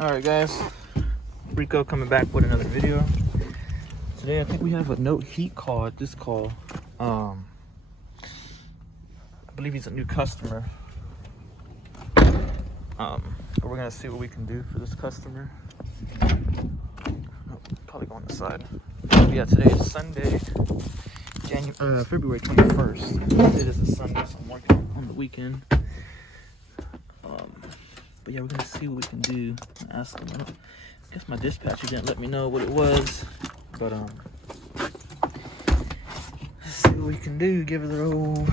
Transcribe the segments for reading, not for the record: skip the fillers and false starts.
Alright guys, Rico coming back with another video. Today I think we have a no heat call at this call. I believe he's a new customer. But we're gonna see what we can do for this customer. Probably go on the side. Yeah, today is Sunday, February 21st. It is a Sunday, so I'm working on the weekend. But yeah, we're gonna see what we can do. Ask him. I guess my dispatcher didn't let me know what it was, but let's see what we can do. Give it a old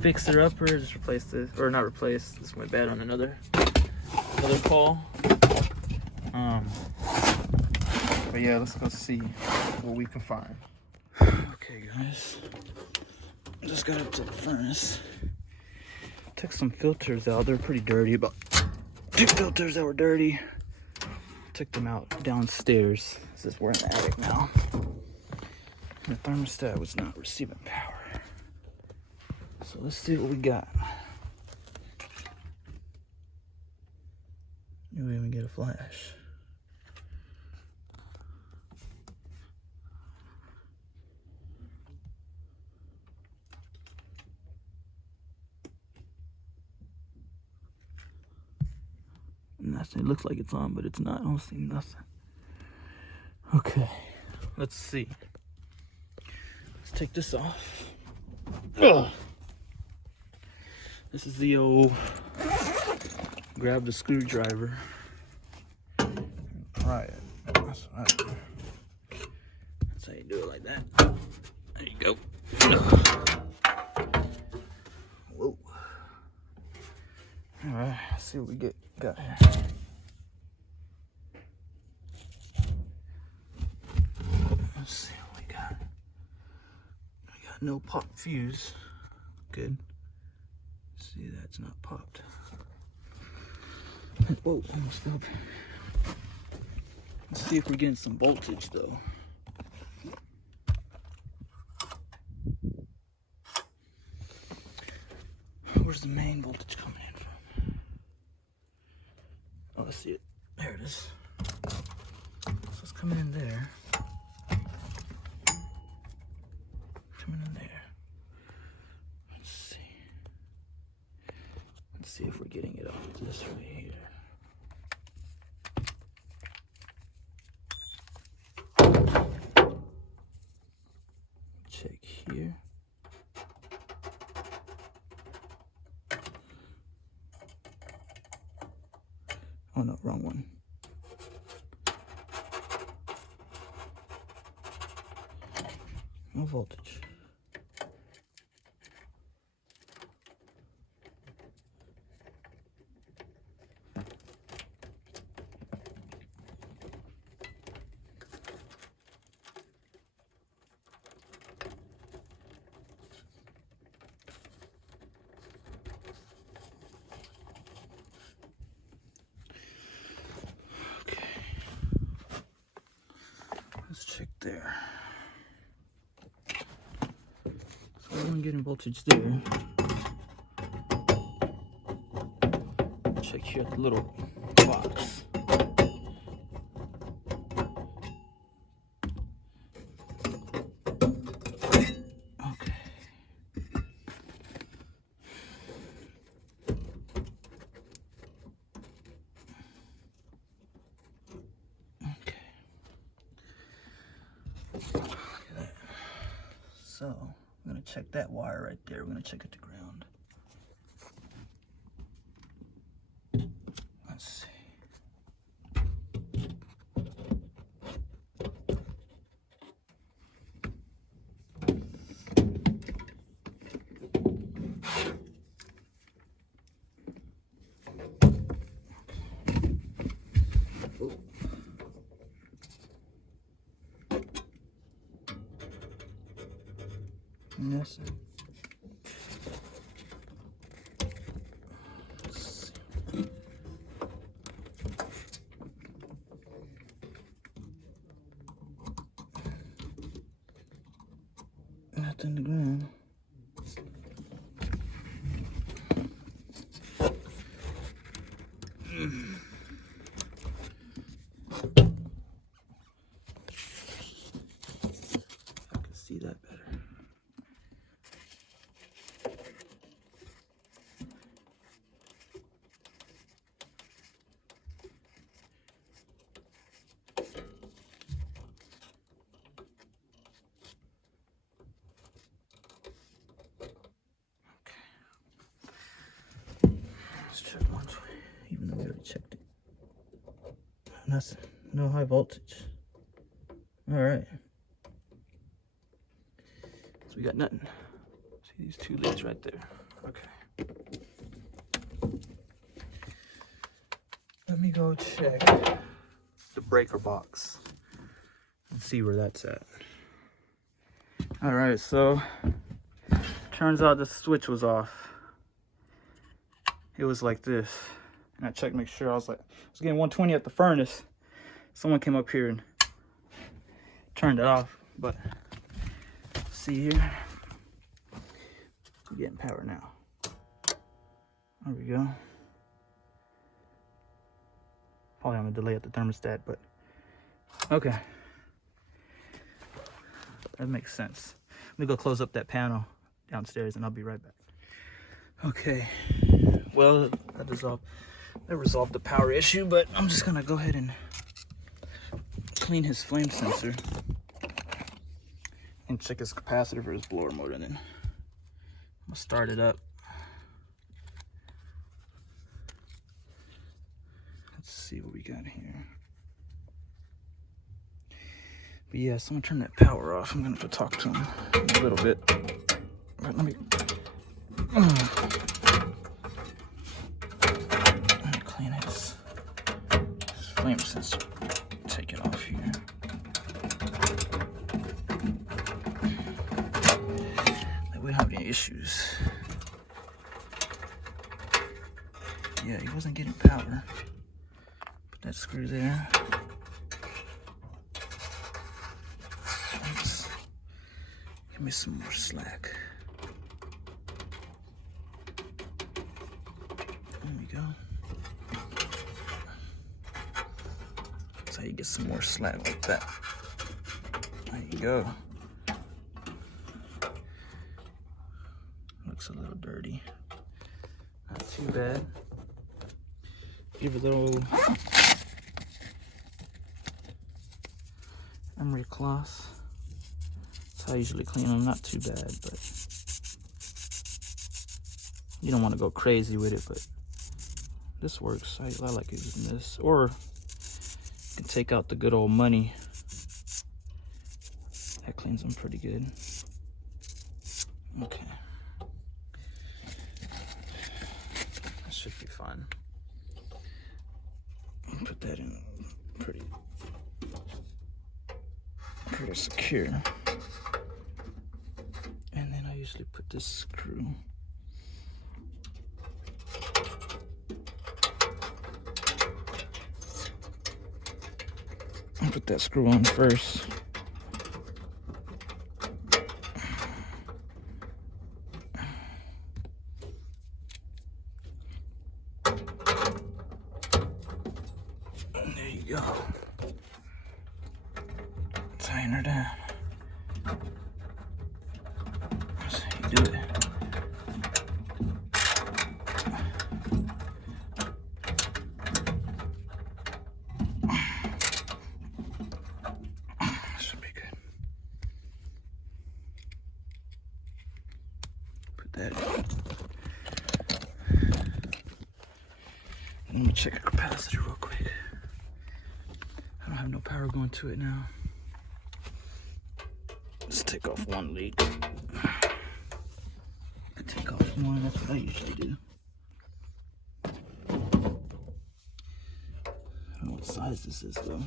fixer upper. Just replace this, or not replace. This went bad on another call. But yeah, let's go see what we can find. Okay, guys, just got up to the furnace. Took some filters out. They're pretty dirty. About 2 filters that were dirty. Took them out downstairs. This is we're in the attic now. The thermostat was not receiving power. So let's see what we got. Maybe we even get a flash. Nothing. It looks like it's on, but it's not. I don't see nothing. Okay, let's see. Let's take this off. Ugh. This is the old grab the screwdriver and pry it. That's what I do. That's how you do it, like that. There you go. Whoa. All right, let's see what we got here. Let's see what we got. We got no pop fuse. Good. See, that's not popped. Whoa, almost fell. Let's see if we're getting some voltage though. Where's the main voltage coming in from? Oh, let's see it. There it is. So it's coming in there. Coming in there. Let's see. Let's see if we're getting it off this right here. Check here. Oh no, wrong one. No voltage. Let's check there. So I'm getting voltage there. Check here at the little box. Okay. So, I'm going to check that wire right there. We're going to check it to ground. Let's see. Oh. Yes. Nothing to ground. Nothing. No high voltage. All right. So we got nothing. See these 2 leads right there. Okay. Let me go check the breaker box and see where that's at. All right, so turns out the switch was off. It was like this. And I checked to make sure. I was getting 120 at the furnace. Someone came up here and turned it off, but see here, we're getting power now. There we go. Probably on a delay at the thermostat, but okay. That makes sense. Let me go close up that panel downstairs and I'll be right back. Okay, well, that resolved the power issue, but I'm just gonna go ahead and clean his flame sensor and check his capacitor for his blower motor, and then I'm gonna start it up. Let's see what we got here. But yeah, someone turn that power off. I'm gonna have to talk to him in a little bit. But let me clean his flame sensor. Take it off here. We don't have any issues. Yeah, he wasn't getting power. Put that screw there. Let's give me some more slack. There we go. That's how you get some more slack like that. There you go. Looks a little dirty. Not too bad. Give it a little emery cloth. That's how I usually clean them. Not too bad, but you don't want to go crazy with it, but this works. I like using this. Or you can take out the good old money. That cleans them pretty good. Okay. That should be fine. Put that in pretty secure. And then I usually put this screw. I'll put that screw on first. There you go. Tighten her down. That's how you do it. Should be good. Put that in. Let me check a capacitor real quick. I don't have no power going to it now. Let's take off one lead. Take off one, that's what I usually do. I don't know what size this is though.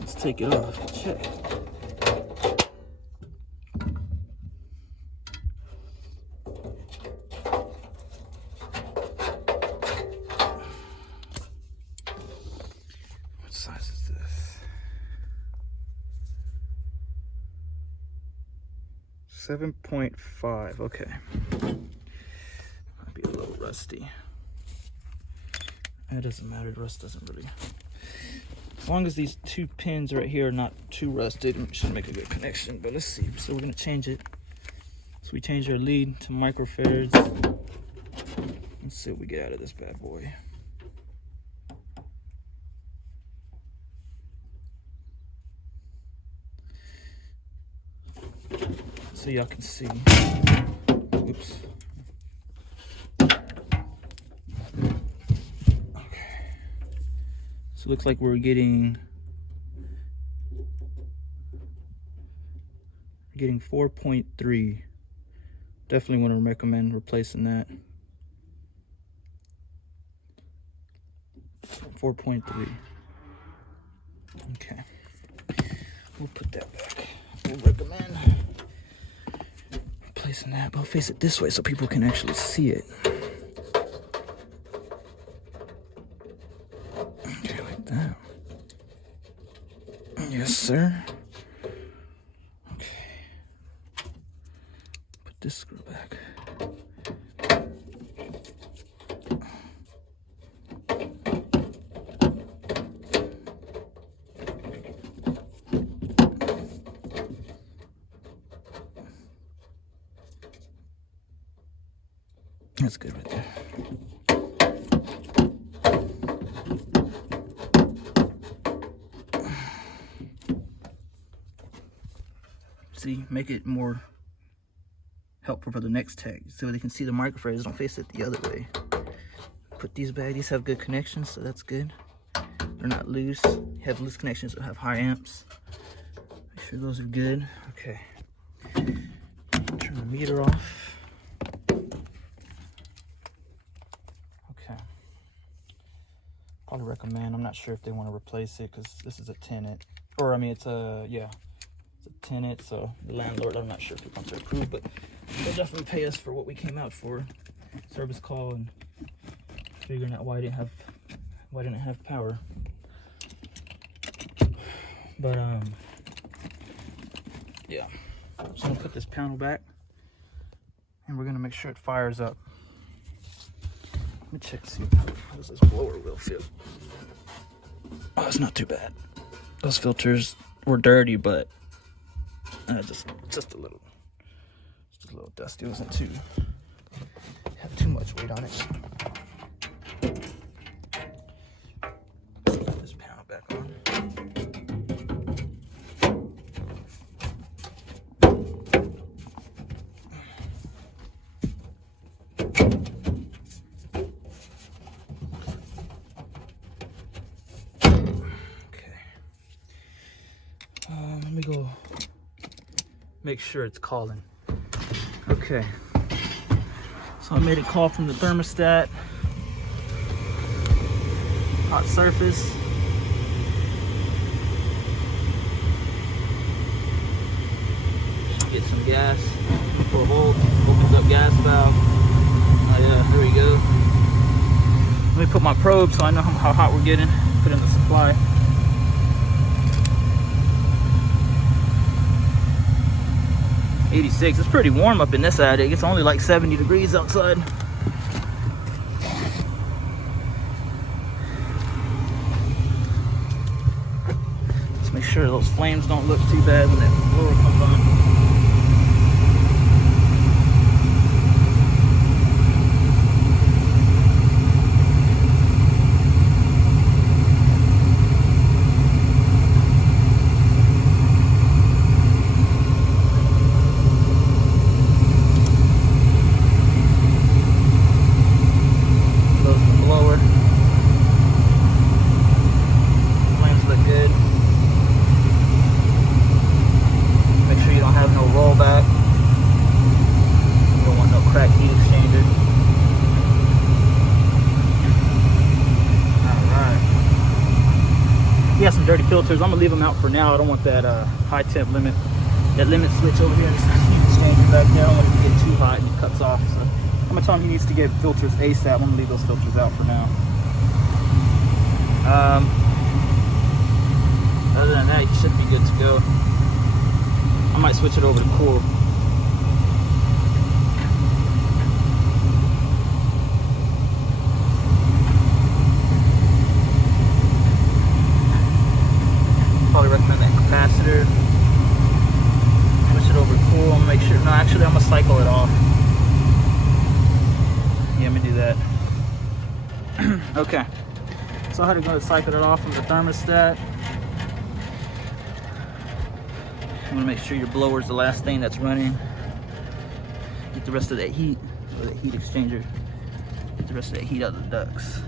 Let's take it off, check. What size is this? 7.5, okay. Might be a little rusty. It doesn't matter, rust doesn't really. As long as these 2 pins right here are not too rusted, it should make a good connection, but let's see. So we're gonna change it. So we change our lead to microfarads. Let's see what we get out of this bad boy. So y'all can see. Oops. So it looks like we're getting 4.3. Definitely want to recommend replacing that. 4.3. Okay, we'll put that back. We'll recommend replacing that, but I'll face it this way so people can actually see it. Okay, like that. Yes, sir. Okay. Put this screw back. That's good right there. See, make it more helpful for the next tech so they can see the microphrases. Don't face it the other way. Put these back. These have good connections, so that's good. They're not loose. You have loose connections that have high amps. Make sure those are good. Okay. Turn the meter off. Okay. Probably recommend. I'm not sure if they want to replace it because this is a tenant, or I mean, it's a tenant, so the landlord, I'm not sure if he wants to approve, but they'll definitely pay us for what we came out for, service call and figuring out why I didn't have power. But yeah, so I'm gonna put this panel back and we're gonna make sure it fires up. Let me check to see how does this blower wheel feel. Oh, it's not too bad. Those filters were dirty, but just a little dusty. It wasn't too have too much weight on it. Put this panel back on. Okay. Let me go make sure it's calling. Okay, so I made a call from the thermostat. Hot surface. Get some gas. 4 volt. Opens up gas valve. Oh yeah, there we go. Let me put my probe so I know how hot we're getting. Put in the supply. $86. It's pretty warm up in this attic. It's only like 70 degrees outside. Let's make sure those flames don't look too bad when that blower comes on. Some dirty filters. I'm gonna leave them out for now. I don't want that high temp limit, that limit switch over here in this heat exchanger back there. I don't want it to get too hot and it cuts off. So I'm gonna tell him he needs to get filters ASAP. I'm gonna leave those filters out for now. Other than that, you should be good to go. I might switch it over to cool. Probably recommend that capacitor. Switch it over to cool. I'm gonna make sure. No, actually, I'm gonna cycle it off. Yeah, I'm gonna do that. Okay. So I had to go cycle it off from the thermostat. I'm gonna make sure your blower is the last thing that's running. Get the rest of that heat, or the heat exchanger. Get the rest of that heat out of the ducts.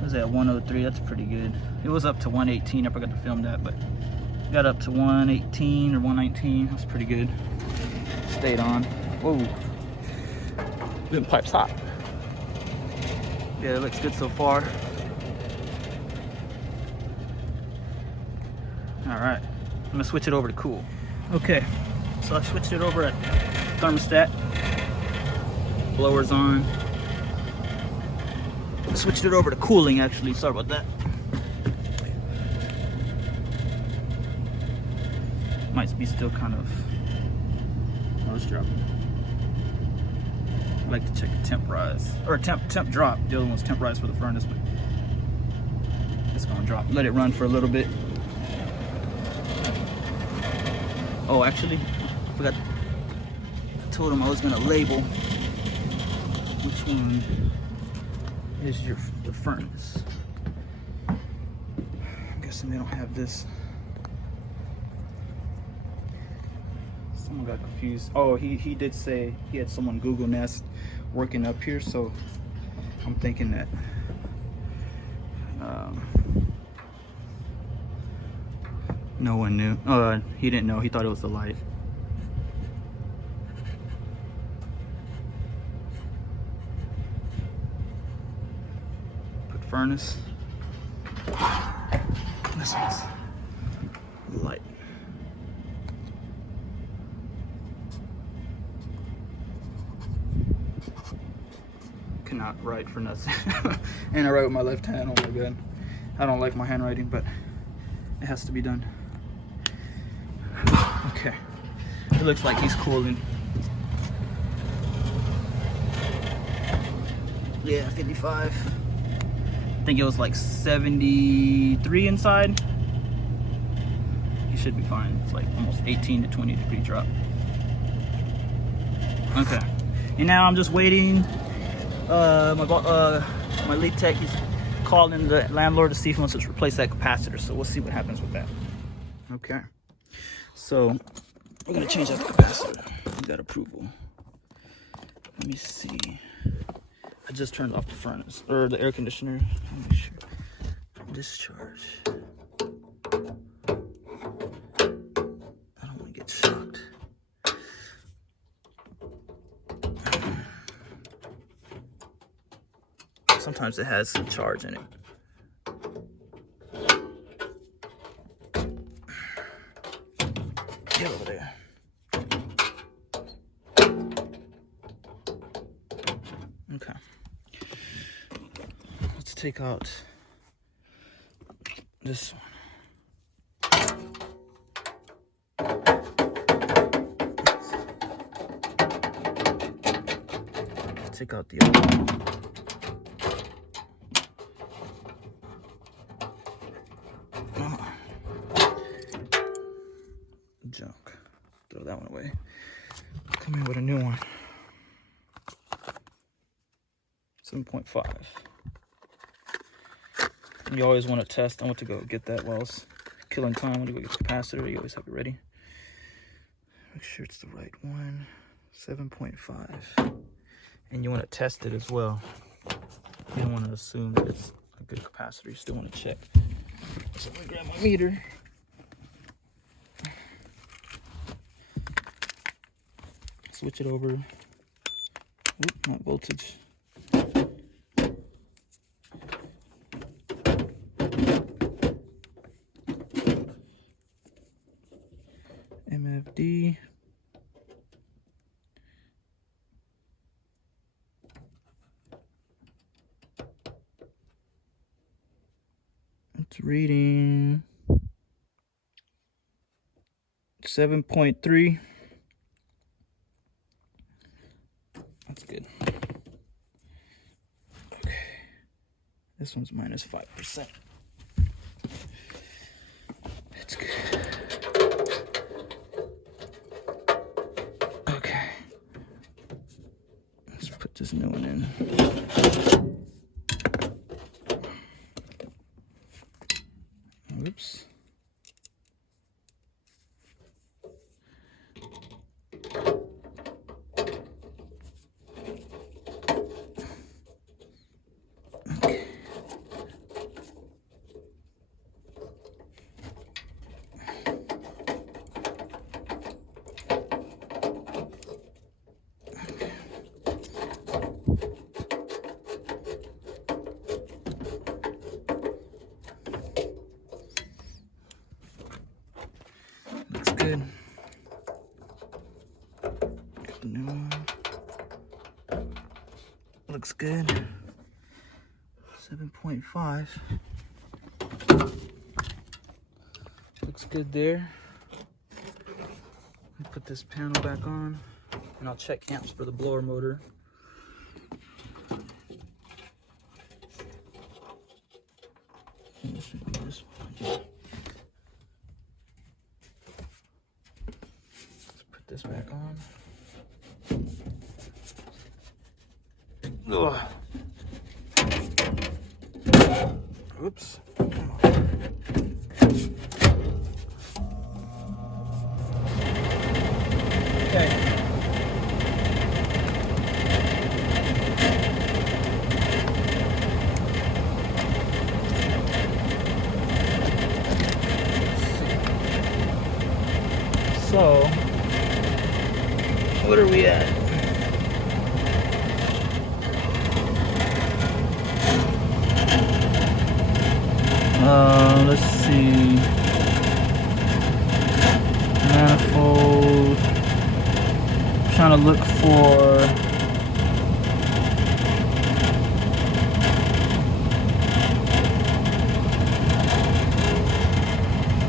It was at 103. That's pretty good. It was up to 118. I forgot to film that, but got up to 118 or 119. That's pretty good. Stayed on. Whoa. Them pipe's hot. Yeah, it looks good so far. All right, I'm gonna switch it over to cool. Okay, so I switched it over at thermostat. Blower's on. Switched it over to cooling actually, sorry about that. Might be still kind of, oh, it's dropping. I like to check the temp rise, or temp drop. The other one's temp rise for the furnace, but it's gonna drop. Let it run for a little bit. Oh, actually, I forgot. I told him I was gonna label which one is the furnace. I'm guessing they don't have this. Someone got confused. Oh, he did say he had someone Google Nest working up here, so I'm thinking that no one knew. He didn't know. He thought it was the light. Put furnace. This one's light. Cannot write for nothing. And I write with my left hand. Oh my god. I don't like my handwriting, but it has to be done. Okay, it looks like he's cooling. Yeah, 55. I think it was like 73 inside. You should be fine. It's like almost 18 to 20 degree drop. Okay, and now I'm just waiting. My lead tech, he's calling the landlord to see if he wants to replace that capacitor. So we'll see what happens with that. Okay. So we're gonna change that capacitor. We got approval. Let me see. I just turned off the furnace or the air conditioner. Let me make sure. Discharge. I don't want to get shocked. Sometimes it has some charge in it. Get over there. Okay. Let's take out this one. Take out the other one. Junk. Throw that one away. Come in with a new one. 7.5. You always want to test. I want to go get that while it's killing time. I want to go get the capacitor. You always have it ready. Make sure it's the right one. 7.5. And you want to test it as well. You don't want to assume that it's a good capacitor. You still want to check. So I'm gonna grab my meter. Switch it over. Oop, not voltage. MFD. It's reading 7.3. That's good. Okay. This one's minus 5%. It's good. Okay. Let's put this new one in. Oops. Okay. looks good. 7.5. Looks good there. Put this panel back on, and I'll check amps for the blower motor. This should be this one. Let's put this back on. Ugh. Oops. Okay. So, what are we at? Let's see. Manifold. Trying to look for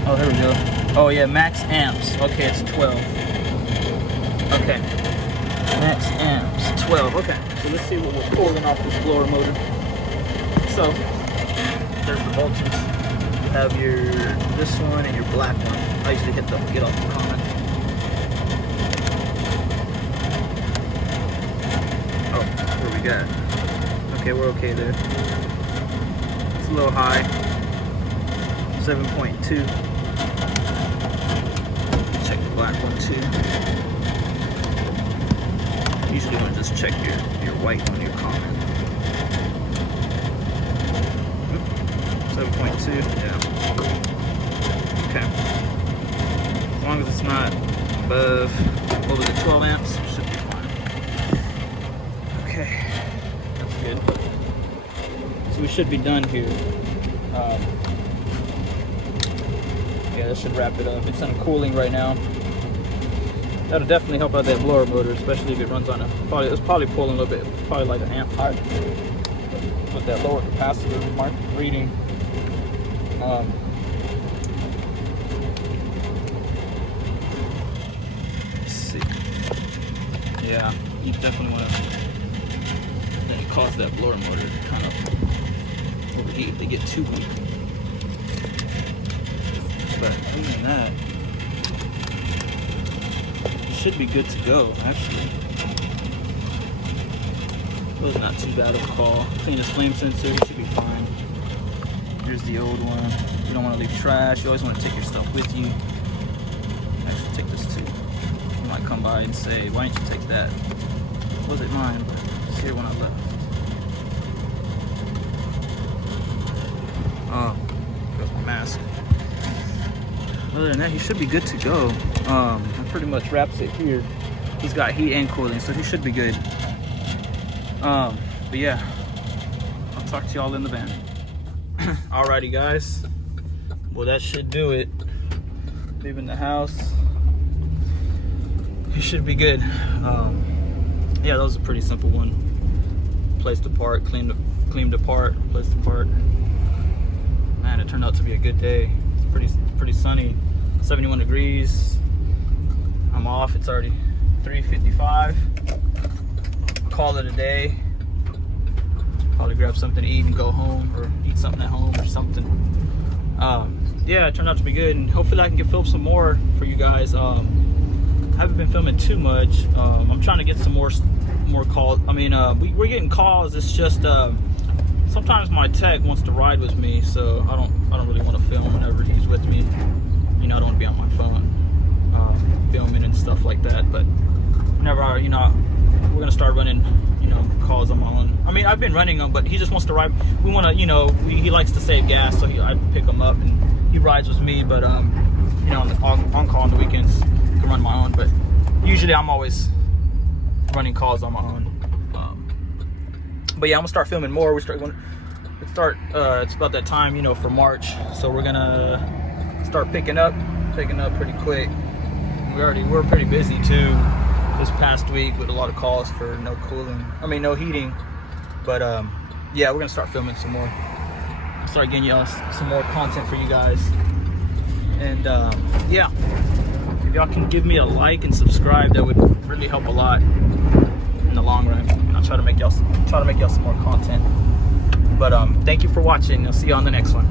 oh, here we go. Oh yeah, max amps. Okay, it's 12. Okay. Max amps 12. Okay. So let's see what we're pulling off this blower motor. So there's the voltage. You have your this one and your black one. I usually get off the comment. Oh, what do we got? Okay, we're okay there. It's a little high. 7.2. Check the black one too. Usually want to just check your white on your comment. 7.2, yeah. Okay. As long as it's not above over the 12 amps, it should be fine. Okay, that's good. So we should be done here. Yeah, that should wrap it up. It's on cooling right now. That'll definitely help out that blower motor, especially if it runs on it's probably pulling a little bit, probably like an amp higher with that lower capacitor mark reading. Let's see. Yeah, you definitely want to. Then it causes that blower motor to kind of overheat if they get too weak. But other than that, it should be good to go. Actually, it was not too bad of a call. Clean this flame sensor, it should be fine. Here's the old one. You don't want to leave trash. You always want to take your stuff with you. Actually, take this too. You might come by and say, "Why didn't you take that?" It wasn't mine, but it's here when I left. Oh, got my mask. Other than that, he should be good to go. That pretty much wraps it here. He's got heat and cooling, so he should be good. But yeah, I'll talk to y'all in the van. Alrighty guys, well that should do it. Leaving the house, he should be good. Yeah, that was a pretty simple one. Placed apart, cleaned apart, placed apart. Man, it turned out to be a good day. It's pretty sunny, 71 degrees. I'm off, it's already 3:55. Call it a day. Probably grab something to eat and go home, or eat something at home or something. Yeah, it turned out to be good, and hopefully I can film some more for you guys. I haven't been filming too much. I'm trying to get some more calls. I mean, we're getting calls. It's just sometimes my tech wants to ride with me, so I don't really want to film whenever he's with me. You know, I don't want to be on my phone filming and stuff like that. But whenever we're gonna start running, calls on my own. I mean, I've been running them, but he just wants to ride. We want to, he likes to save gas, so I pick him up and he rides with me. But on call on the weekends, I can run my own. But usually I'm always running calls on my own. But yeah, I'm gonna start filming more. It's about that time, for March. So we're gonna start picking up pretty quick. We're pretty busy too this past week with a lot of calls for no heating. But yeah, we're gonna start filming some more. Start getting y'all some more content for you guys. And yeah, if y'all can give me a like and subscribe, that would really help a lot in the long run. And I'll try to make y'all some more content. But thank you for watching. I'll see you on the next one.